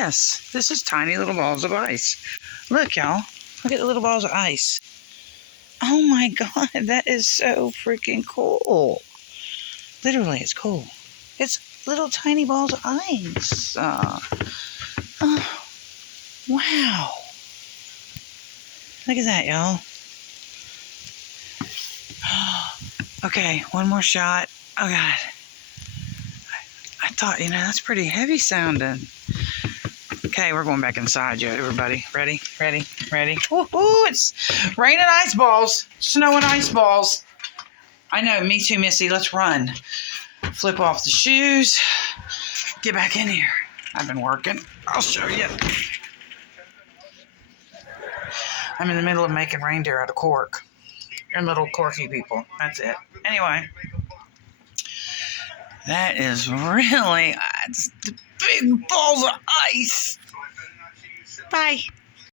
Yes, this is tiny little balls of ice. Look, y'all. Look at the little balls of ice. Oh my God, that is so freaking cool. Literally, it's cool. It's little tiny balls of ice. Oh, wow. Look at that, y'all. Okay, one more shot. Oh God. I thought, that's pretty heavy sounding. Okay, we're going back inside, everybody. Ready? Woohoo! It's raining ice balls. Snowing ice balls. I know, me too, Missy. Let's run. Flip off the shoes. Get back in here. I've been working. I'll show you. I'm in the middle of making reindeer out of cork. And little corky people. That's it. Anyway. That is really... the big balls of ice. Bye.